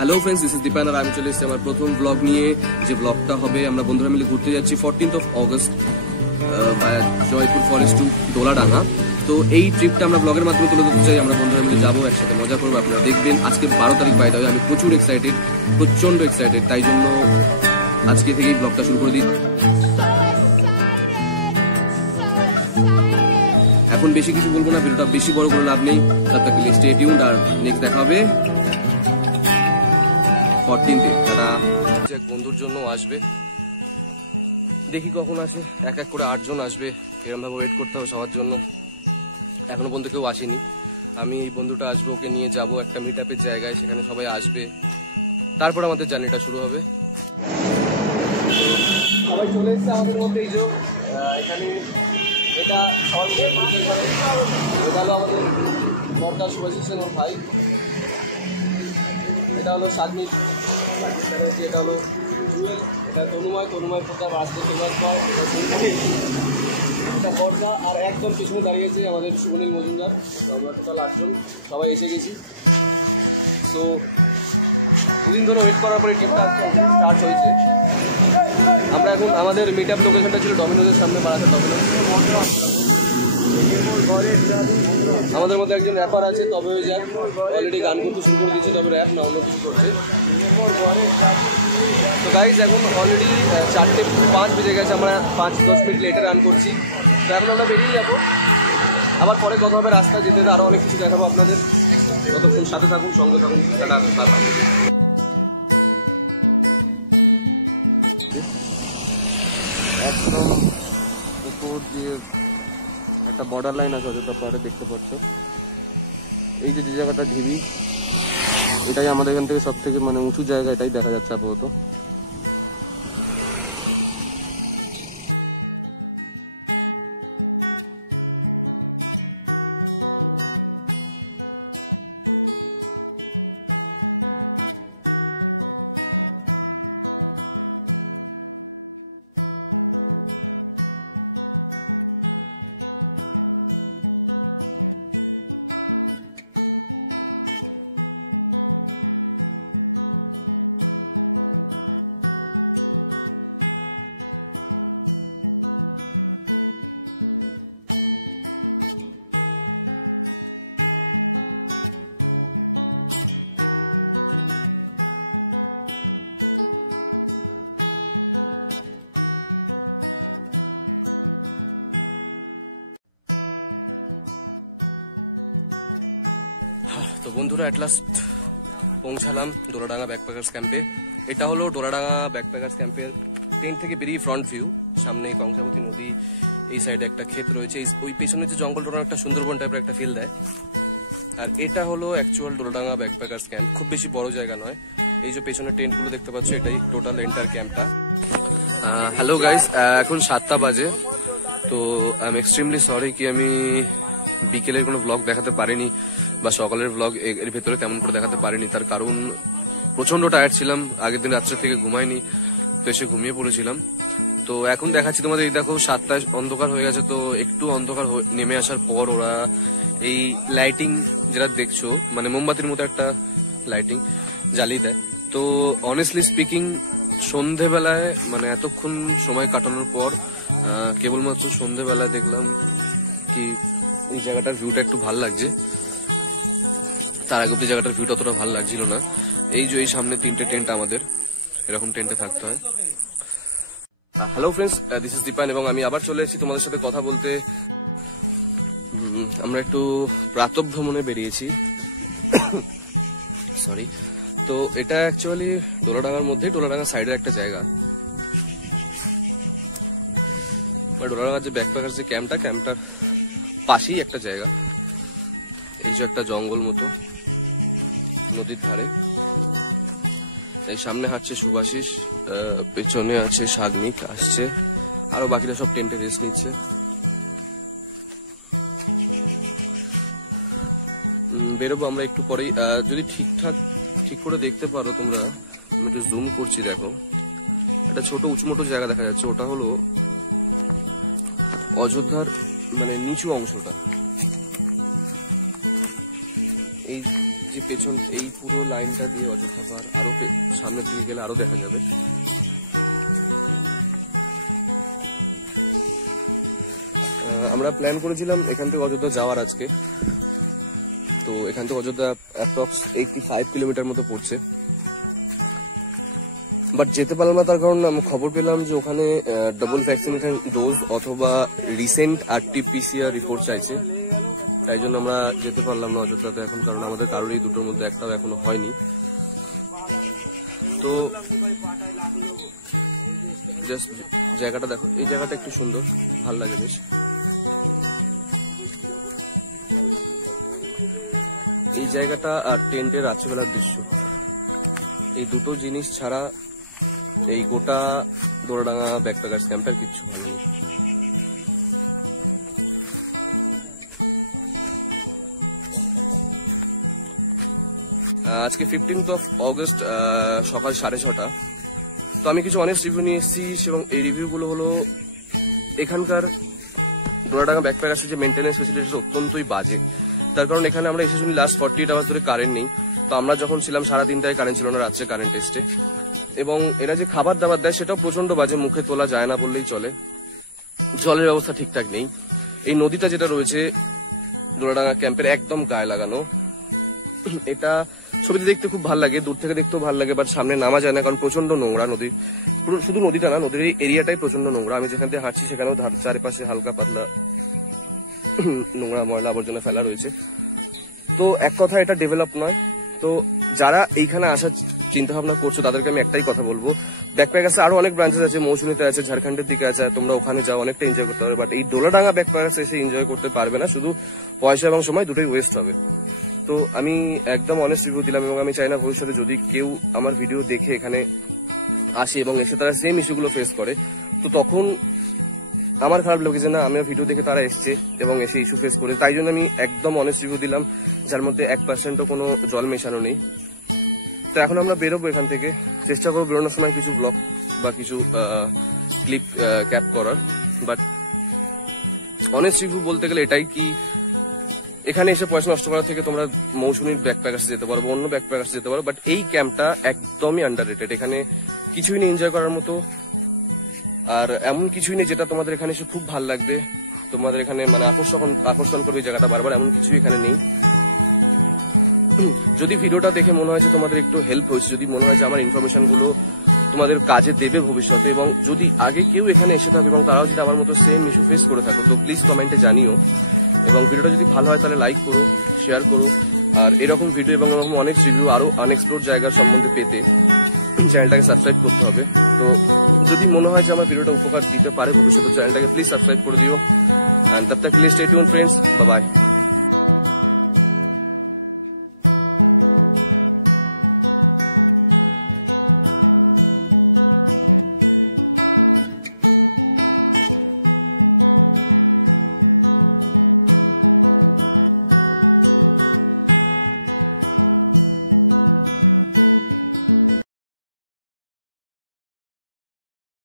Hello friends, this is Dipayan আর আমি চলে এসেছি আমার প্রথম ব্লগ নিয়ে। যে ব্লগটা হবে আমরা বন্ধুরা মিলে ঘুরতে যাচ্ছি 14th August Joypur forest to Doladanga. তো এই ট্রিপটা আমরা ব্লগের মাধ্যমে তুলে ধরতে চাই। আমরা বন্ধুরা মিলে যাবো, একসাথে মজা করবো। আপনারা দেখবেন আজকে 12 তারিখ বাইরে হবে। আমি প্রচুর এক্সাইটেড, প্রচণ্ড এক্সাইটেড, তাই জন্য আজকে থেকেই ব্লগটা শুরু করে দিই। এখন বেশি কিছু বলবো না, কিন্তু বেশি বড় করে লাভ নেই। স্টে টিউনড, আর নেক্সট দেখা হবে 14th-এ। তারা এক বন্ধুর জন্য আসবে, দেখি কখন আসে। এক এক করে 8 জন আসবে, এরকমভাবে ওয়েট করতে হবে সবার জন্য। এখনো পর্যন্ত কেউ আসেনি। আমি বন্ধুটা আসবো, ওকে নিয়ে যাবো একটা মিট আপের জায়গায়, সেখানে সবাই আসবে, তারপর আমাদের জার্নিটা শুরু হবে। সবাই চলে এসেছে আমাদের মধ্যে। এই যে এখানে এটা হলো আমাদের বর্দা শুভাশিস সেনের ভাই, এটা হলো সাগনি, এটা হলো এটা তনুময় পোদ্দার আসতে তোমার এটা বর্দা। আর একদম পিছনে দাঁড়িয়েছে আমাদের সুবনীল মজুমদার। আমরা টোটাল 8 জন সবাই এসে গেছি। তো দুদিন ধরে ওয়েট করার পরে স্টার্ট হয়েছে। আমরা এখন আমাদের মিট আপ লোকেশনটা ছিল ডমিনোজের সামনে বাড়াতে। আমাদের মধ্যে একজন র্যাপার আছে, তবে ওই যাক অলরেডি গান করতে শুরু করে দিয়েছে, তবে র্যাপ না অন্য কিছু করছে। গাইজ এখন অলরেডি 4:05 বেজে গেছে, আমরা 5-10 মিনিট লেটে রান করছি। তো এখন আমরা বেরিয়ে যাবো, আবার পরে কথা হবে। রাস্তায় যেতে আরও অনেক কিছু দেখাবো আপনাদের। ততক্ষণ সাথে থাকুন, সঙ্গে থাকুন। একদম উপর দিয়ে একটা বর্ডার লাইন আছে, ওটা পরে দেখতে পাচ্ছি। এই যে জায়গাটা ঘুরি, এটাই আমাদের এখান থেকে সব থেকে উঁচু জায়গা, এটাই দেখা যাচ্ছে আপাতত। বন্ধুরা অ্যাট লাস্ট পৌঁছালাম দোলাডাঙ্গা ব্যাকপ্যাকার্স ক্যাম্পে। এটা হলো দোলাডাঙ্গা ব্যাকপ্যাকার্স ক্যাম্পের ট্রেন থেকে বেরিয়ে ফ্রন্ট ভিউ। সামনে কংসাবতী নদী, এই সাইডে একটা ক্ষেত রয়েছে, ওই পেছনে যে জঙ্গলটা একটা সুন্দরবন টাইপের একটা ফিল দেয়। আর এটা হলো অ্যাকচুয়াল দোলাডাঙ্গা ব্যাকপ্যাকার্স ক্যাম্প। খুব বেশি বড় জায়গা নয়। এই যে পেছনে টেন্টগুলো দেখতে পাচ্ছ, এটাই টোটাল এন্টার ক্যাম্পটা। হ্যালো গাইস, এখন 7টা বাজে। তো আই এম এক্সট্রিমলি সরি কি আমি বিকেলের কোনো ব্লগ দেখাতে পারিনি, বা সকালের ব্লগ এর ভেতরে তেমন করে দেখাতে পারিনি। তার কারণ প্রচন্ড টায়ার্ড ছিলাম, আগের দিন রাত্রের থেকে ঘুমাইনি, তো এসে ঘুমিয়ে পড়েছিলাম। তো এখন দেখাচ্ছি তোমাদের, এই দেখো 7টায় অন্ধকার হয়ে গেছে। তো একটু অন্ধকার নেমে আসার পর ওরা এই লাইটিং যেটা দেখছো, মোমবাতির মতো একটা লাইটিং জ্বালিয়ে দেয়। তো অনেস্টলি স্পিকিং সন্ধেবেলায় এতক্ষণ সময় কাটানোর পর কেবলমাত্র সন্ধেবেলায় দেখলাম কি এই জায়গাটার ভিউটা একটু ভালো লাগছে। তার আগে জায়গাটার ভিউটা অতটা ভালো লাগছিল না। এই যে এই সামনে 3টে টেন্ট, আমাদের এরকম টেন্টে থাকতে হয়। Hello friends, this is Dipayan এবং আমি আবার চলে এসেছি তোমাদের সাথে কথা বলতে। আমরা একটু প্রাতঃভ্রমণে বেরিয়েছি, সরি। তো এটা অ্যাকচুয়ালি দোলাডাঙ্গার মধ্যে, দোলাডাঙ্গা সাইডের একটা জায়গা। দোলাডাঙ্গার যে ব্যাকপ্যাকার্স যে ক্যাম্পটার পাশেই একটা জায়গা। এই যে একটা জঙ্গল মতো নদীর ধারে। সামনে হাঁটছে শুভাশিস, পেছনে আছে সাগনিক আসছে, আরো বাকিরা সব টেন্টে রেস্ট নিচ্ছে। বেরোবো আমরা একটু পরেই, যদি ঠিক করে দেখতে পারো তোমরা। একটু জুম করছি, দেখো একটা ছোট উঁচুমোটো জায়গা দেখা যাচ্ছে। ওটা হলো অযোধ্যার নিচু অংশটা। এই যে পেছন, এই পুরো লাইনটা দিয়ে অযোধ্যা করেছিলাম এখান থেকে অযোধ্যা যাওয়ার আজকে। তো এখান থেকে অযোধ্যা অ্যাপ্রক্স 85 কিলোমিটার মতো পড়ছে, বাট যেতে পারলাম না। তার কারণ আমি খবর পেলাম যে ওখানে ডাবল ভ্যাকসিনেশন ডোজ অথবা রিসেন্ট RT-PCR রিপোর্ট চাইছে, তাই জন্য আমরা যেতে পারলাম না অযোধ্যাতে এখন, কারণ আমাদের কারোর এই দুটোর মধ্যে একটাও এখনো হয়নি। তো জাস্ট জায়গাটা দেখো, এই জায়গাটা একটু সুন্দর, ভালো লাগে বেশ। এই জায়গাটা আর টেন্টের রাত্রিবেলার দৃশ্য, এই দুটো জিনিস ছাড়া এই গোটা দোলাডাঙ্গা ব্যাকপ্যাকার্স ক্যাম্পটা কিচ্ছু হয়। আজকে 15th of August সকাল 6:30। তো আমি কিছু অনেস্ট রিভিউ নিয়ে এসেছি এবং এই রিভিউগুলো হলো এখানকার দোলাডাঙ্গা ব্যাকপ্যাকার্সের যে মেনটেন্যান্স ফেসিলিটি অত্যন্তই বাজে। তার কারণ এখানে আমরা এসেছি লাস্ট 48 আওয়ার্স ধরে কারেন্ট নেই। তো আমরা যখন ছিলাম সারাদিনটায় কারেন্ট ছিল না, রাত্রে কারেন্ট এসছে। এবং এরা যে খাবার দাবার দেয় সেটাও প্রচন্ড বাজে, মুখে তোলা যায় না বললেই চলে। জলের ব্যবস্থা ঠিকঠাক নেই। এই নদীটা যেটা রয়েছে দোলাডাঙ্গা ক্যাম্পের একদম গায়ে লাগানো, এটা ছবিতে দেখতে খুব ভালো লাগে, দূর থেকে দেখতেও ভালো লাগে, বাট সামনে নামা যায় না কারণ প্রচন্ড নোংরা নদী। শুধু নদীটা না, নদীর এই এরিয়াটাই প্রচন্ড নোংরা। আমি যেখান থেকে হাঁটছি সেখানেও চারিপাশে হালকা পাতলা নোংরা ময়লা আবর্জনা ফেলা রয়েছে। তো এক কথা এটা ডেভেলপ নয়। তো যারা এইখানে আসার চিন্তা ভাবনা করছো তাদেরকে আমি একটাই কথা বলবো, ব্যাকপ্যাকার্সে আরো অনেক ব্রাঞ্চেস আছে, মৌসুমীতে আছে, ঝাড়খণ্ডের দিকে আছে, তোমরা ওখানে যাও, অনেকটা এনজয় করতে পারবে। বাট এই দোলাডাঙ্গা ব্যাকপ্যাকার্স এসে এনজয় করতে পারবে না, শুধু পয়সা এবং সময় দুটোই ওয়েস্ট হবে। তো আমি একদম অনেস্ট রিভিউ দিলাম এবং আমি চাই না ভবিষ্যতে যদি কেউ আমার ভিডিও দেখে এখানে আসে এবং এসে তারা সেম ইস্যুগুলো ফেস করে, তো তখন আমার খারাপ লাগে যে না, আমিও ভিডিও দেখে তারা এসছে এবং এসে ইস্যু ফেস করে। তাই জন্য আমি একদম অনেস্ট রিভিউ দিলাম, যার মধ্যে 1%ও কোনো জল মেশানো নেই। তো এখন আমরা বেরোবো এখান থেকে, চেষ্টা করবো বেরোনোর সময় কিছু ব্লগ বা কিছু ক্লিপ ক্যাপ করার। বাট অনেস্ট রিভিউ বলতে গেলে এটাই কি, এখানে এসে পয়সা নষ্ট করার থেকে তোমরা মৌসুমীর ব্যাকপ্যাকার্স যেতে পারো, অন্য ব্যাকপ্যাকার্স যেতে পারো। বাট এই ক্যাম্পটা একদমই আন্ডাররেটেড। এখানে কিছুই নেই এনজয় করার মতো, আর এমন কিছুই নেই যেটা তোমাদের এখানে এসে খুব ভালো লাগবে, তোমাদের এখানে মানে আকর্ষণ করবে জায়গাটা বারবার, এমন কিছু এখানে নেই। যদি ভিডিওটা দেখে মনে হয় যে তোমাদের একটু হেল্প হয়েছে, যদি মনে হয় যে আমার ইনফরমেশন গুলো তোমাদের কাজে দেবে ভবিষ্যতে, এবং যদি আগে কেউ এখানে এসে থাকে এবং তারাও যদি আমার মতো সেম ইস্যু ফেস করে থাকো, তো প্লিজ কমেন্টে জানিও। এবং ভিডিওটা যদি ভালো হয় তাহলে লাইক করো, শেয়ার করো। আর এরকম ভিডিও এবং এরকম অনেক রিভিউ আরো আনএক্সপ্লোর জায়গার সম্বন্ধে পেতে চ্যানেলটাকে সাবস্ক্রাইব করতে হবে। তো যদি মনে হয় যে আমার ভিডিওটা উপকার দিতে পারে ভবিষ্যতে, চ্যানেলটাকে প্লিজ সাবস্ক্রাইব করে দিও। তব তক প্লিজ স্টে টিউন ফ্রেন্ডস।